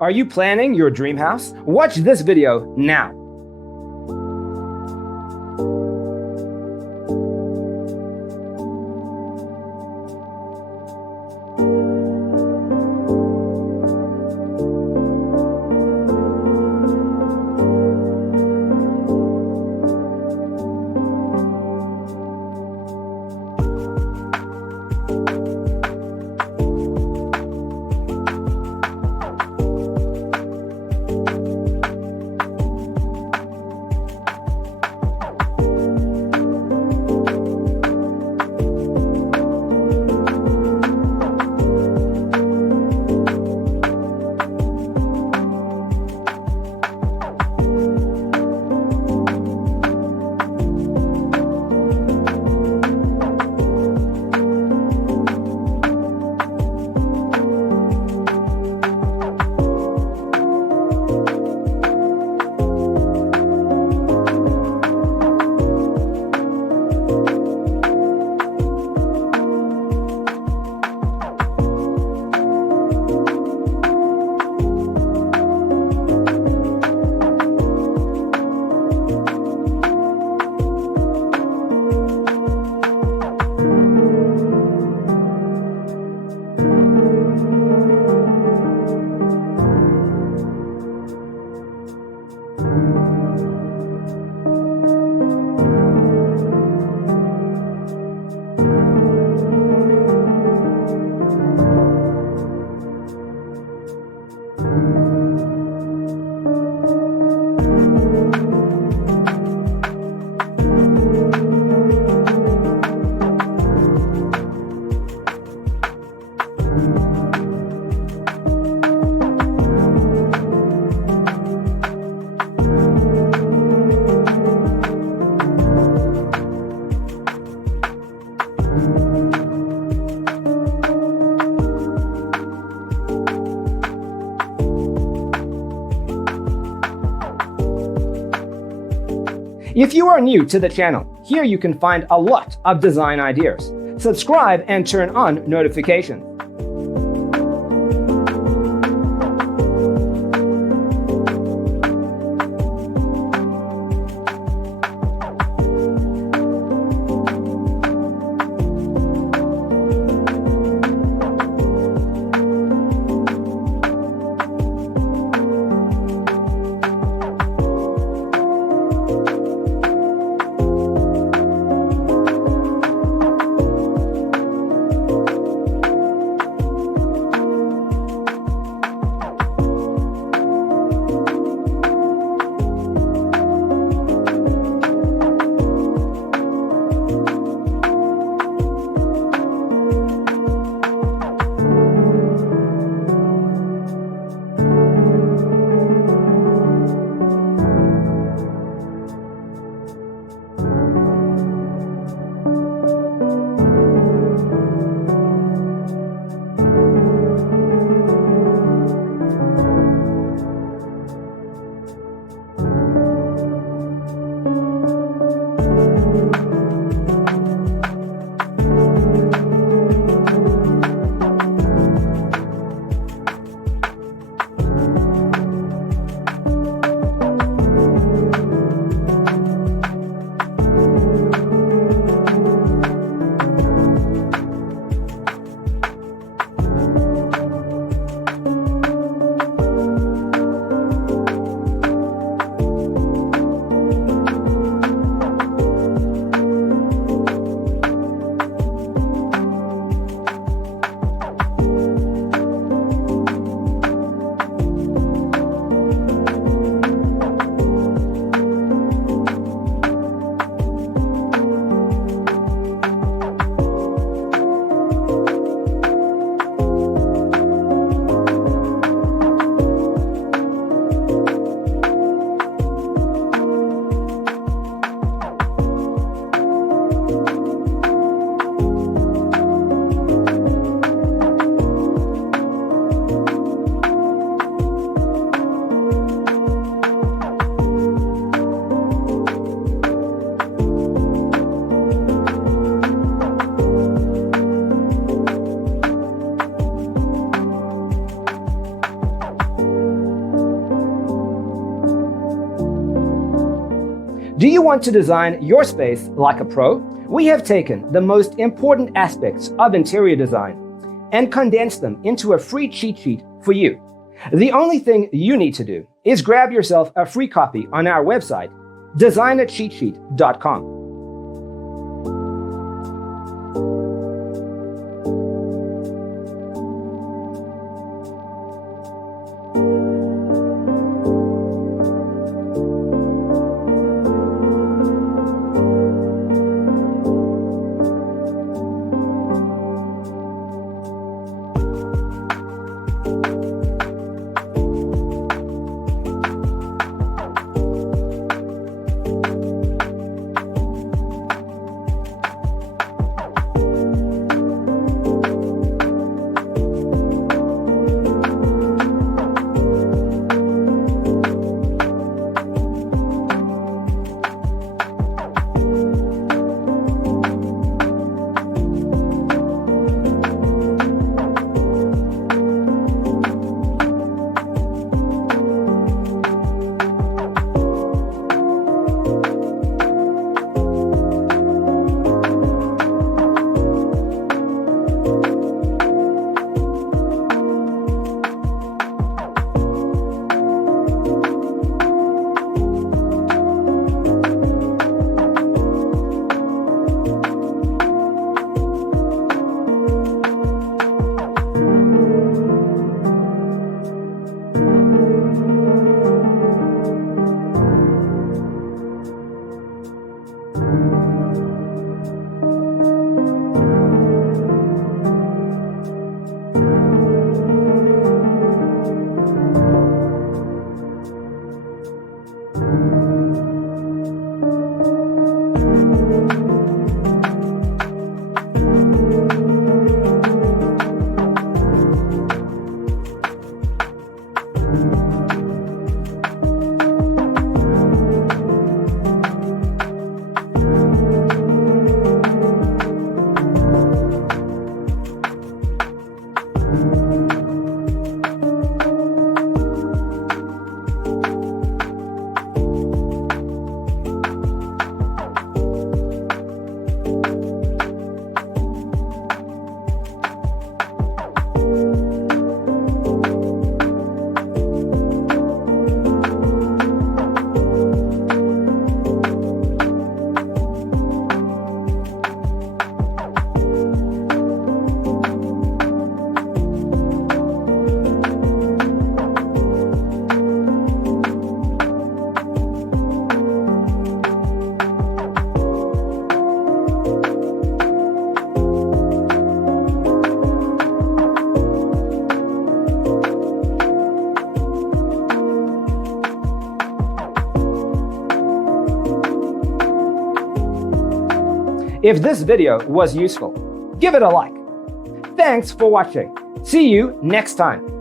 Are you planning your dream house? Watch this video now. If you are new to the channel, here you can find a lot of design ideas. Subscribe and turn on notifications. Do you want to design your space like a pro? We have taken the most important aspects of interior design and condensed them into a free cheat sheet for you. The only thing you need to do is grab yourself a free copy on our website, designercheatsheet.com. If this video was useful, give it a like. Thanks for watching. See you next time.